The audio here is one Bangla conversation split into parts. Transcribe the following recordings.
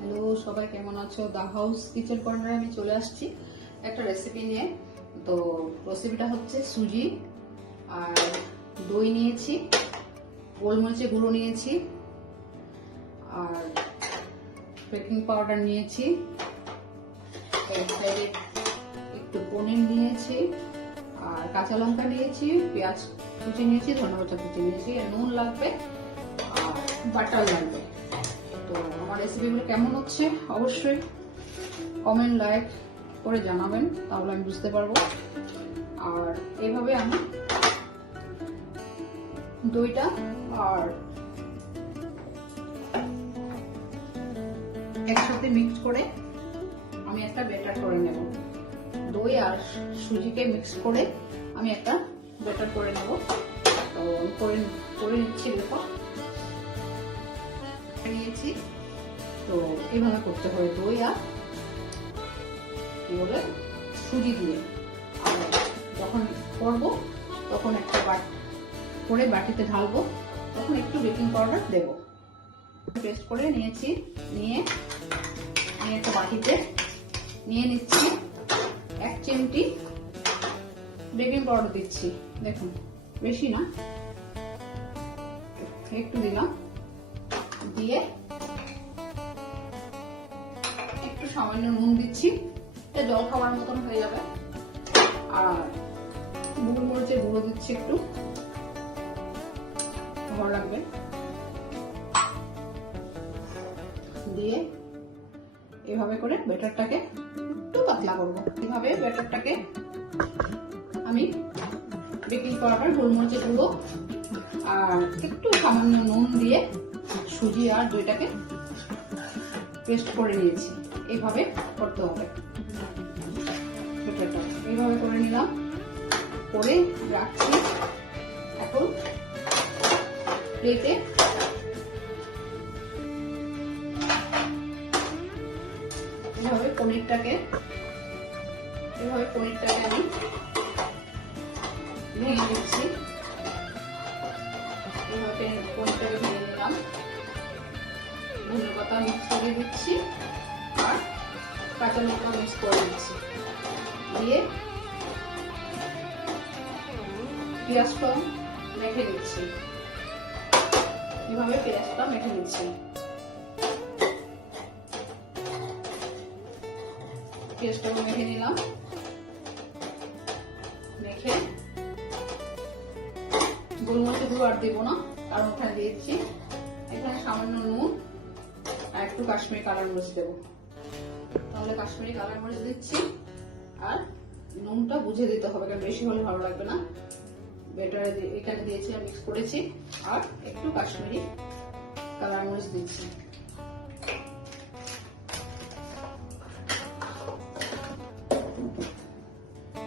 হ্যালো সবাই, কেমন আছো? দা হাউস কিচেন কর্নারে আমি চলে আসছি একটা রেসিপি নিয়ে। তো রেসিপিটা হচ্ছে সুজি আর দই নিয়েছি, গোলমরিচের গুঁড়ো নিয়েছি, আর বেকিং পাউডার নিয়েছি, একটু পনির নিয়েছি, আর কাঁচা লঙ্কা নিয়েছি, পেঁয়াজ কুচি নিয়েছি, ধনেপাতা কুচি নিয়েছি, নুন লাগবে আর বাটার লাগবে। তো আমার রেসিপিগুলো কেমন হচ্ছে অবশ্যই কমেন্ট লাইক করে জানাবেন, তাহলে আমি বুঝতে পারবো। আর এইভাবে আমি দইটা আর একসাথে মিক্স করে আমি একটা ব্যাটার করে নেব। দই আর সুজিকে মিক্স করে আমি একটা ব্যাটার করে নেব। তো করে নিচ্ছি, দেখো নিয়েছি। তো এইভাবে করতে হবে দই আর কি বলে সুজি দিয়ে। আর যখন করবো তখন একটা করে বাটিতে ঢালবো, তখন একটু বেকিং পাউডার দেবো। পেস্ট করে নিয়েছি, নিয়ে আমি একটা বাটিতে নিয়ে নিচ্ছি। 1 চিমটি বেকিং পাউডার দিচ্ছি, দেখুন বেশি না, একটু দিলাম। দিয়ে একটু সামান্য নুন দিচ্ছি, এটা জল খাওয়ার মতন হয়ে যাবে। আর গোলমরিচের গুঁড়ো দিচ্ছি, একটু ভালো লাগবে। দিয়ে এভাবে করে ব্যাটারটাকে একটু পাতলা করবো। এভাবে ব্যাটারটাকে আমি বেকিং পাউডার, গোলমরিচের গুঁড়ো আর একটু সামান্য নুন দিয়ে সুজি আর দইটাকে পেস্ট করে নিয়েছি। এইভাবে করতে হবে ব্যাটারটা, এইভাবে করে নিলাম, করে রাখছি। এখন প্লেটে এভাবে পনিরটাকে আমি ভেঙে দিচ্ছি। এভাবে পনিরটাকে ভেঙে নিলাম, ধনেপাতা মিক্স করে দিচ্ছি আর কাঁচা লঙ্কা মিক্স করে দিচ্ছি। দিয়ে পেঁয়াজটা মেখে নিচ্ছি, এভাবে পেঁয়াজটা মেখে নিচ্ছি। পেঁয়াজটাকে মেখে নিলাম, মেখে গোলমরিচের গুঁড়ো আর দেবো না, কারণ ওখানে দিয়েছি। এখানে সামান্য নুন আর একটু কাশ্মীরি কালার মরিচ দেবো, তাহলে কাশ্মীরি কালার মরিচ দিচ্ছি। আর নুনটা বুঝে দিতে হবে, কারণ বেশি হলে ভালো লাগবে না। ব্যাটারে এখানে দিয়েছি আর মিক্স করেছি, আর একটু কাশ্মীরি কালার মরিচ দিচ্ছি।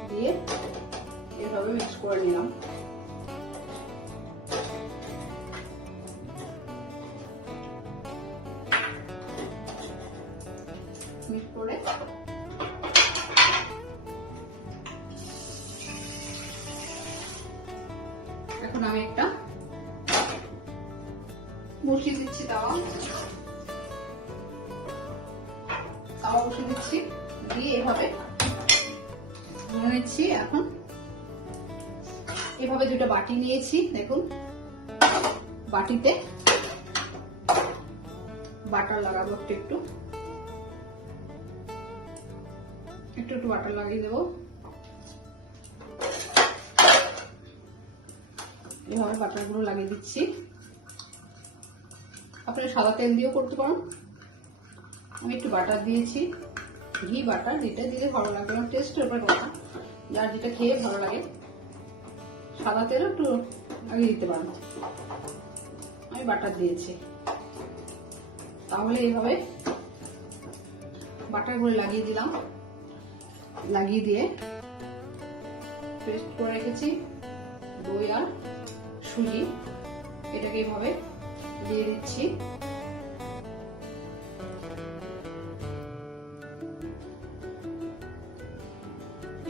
দিয়ে এভাবে মিক্স করে নিলাম। মিক্স করে এখন আমি একটা বসিয়ে দিচ্ছি, তাওয়া বসিয়ে দিচ্ছি। দিয়ে এভাবে নিচ্ছি। এখন এভাবে দুটো বাটি নিয়েছি, দেখুন বাটিতে বাটার লাগাবো, একটু বাটার লাগিয়ে দেবো। এভাবে বাটার গুলো লাগিয়ে দিচ্ছি। আপনারা সাদা তেল দিয়েও করতে পারেন, আমি একটু বাটার দিয়েছি, ঘি বাটার যেটা দিলে ভালো লাগবে, আমার টেস্টের উপর কথা, যার যেটা খেয়ে ভালো লাগে। সাদা তেলও একটু লাগিয়ে দিতে পারেন, আমি বাটার দিয়েছি। তাহলে এইভাবে বাটার গুলো লাগিয়ে দিলাম, লাগিয়ে দিয়ে পেস্ট করে রেখেছি দই আর সুজি, এটাকে এইভাবে দিয়ে দিচ্ছি।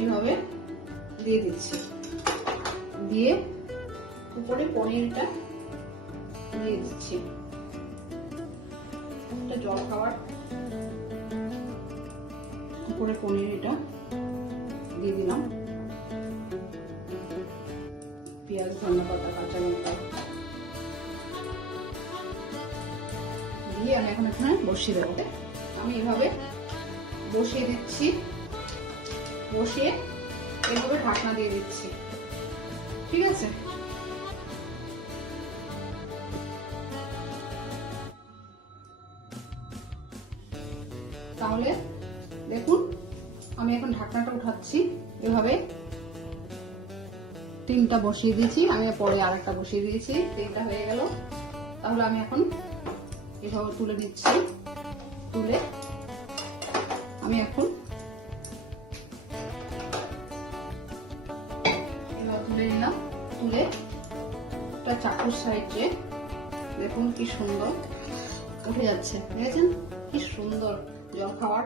এভাবে দিয়ে দিচ্ছি, দিয়ে উপরে পনিরটা দিয়ে দিচ্ছি। জল খাবার উপরে পনির এটা দিয়ে দিলাম, পেঁয়াজ, ধনেপাতা, কাঁচা লঙ্কা দিয়ে আমি এখন এখানে বসিয়ে দেবো। আমি এভাবে বসিয়ে দিচ্ছি, বসিয়ে এভাবে ঢাকনা দিয়ে দিচ্ছি, ঠিক আছে। তাহলে দেখুন আমি এখন ঢাকনাটা উঠাচ্ছি, এভাবে 3টা বসিয়ে দিয়েছি, আমি পরে আরেকটা বসিয়ে দিয়েছি, 3টা হয়ে গেল। তাহলে আমি এখন এভাবে তুলে নিচ্ছি, তুলে আমি এখন এভাবে তুলে নিলাম, তুলে একটা চাকুর সাইডে দেখুন কি সুন্দর উঠে যাচ্ছে, দেখেছেন কি সুন্দর জল খাওয়ার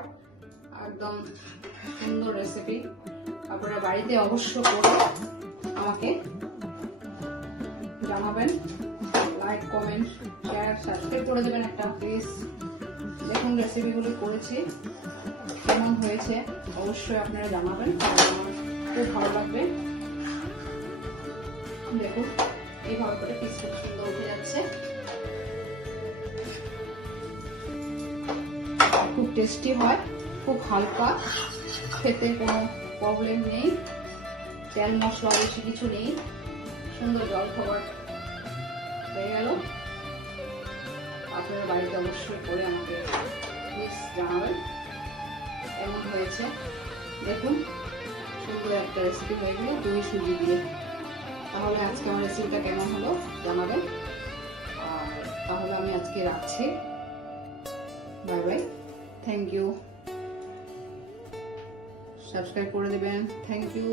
একদম সুন্দর রেসিপি। আপনারা বাড়িতে অবশ্য করে আমাকে জানাবেন, লাইক, কমেন্ট, শেয়ার, সাবস্ক্রাইব করে দেবেন একটা প্লিজ। দেখুন রেসিপিগুলো করেছি কেমন হয়েছে অবশ্যই আপনারা জানাবেন, খুব ভালো লাগবে। দেখুন এইভাবে করে পিসটা সুন্দর উঠে যাচ্ছে, খুব টেস্টি হয়, খুব হালকা, খেতে কোনো প্রবলেম নেই, তেল মশলা বেশি কিছু নেই, সুন্দর জল খাবার হয়ে গেল। আপনারা বাড়িতে অবশ্যই করে আমাকে প্লিজ জানাবেন কেমন হয়েছে। দেখুন সুন্দর একটা রেসিপি হয়ে গেল দই সুজি দিয়ে। তাহলে আজকে আমার রেসিপিটা কেমন হলো জানাবেন, আর তাহলে আমি আজকে রাখছি, bye bye, thank you, subscribe করে দেবেন, থ্যাংক ইউ।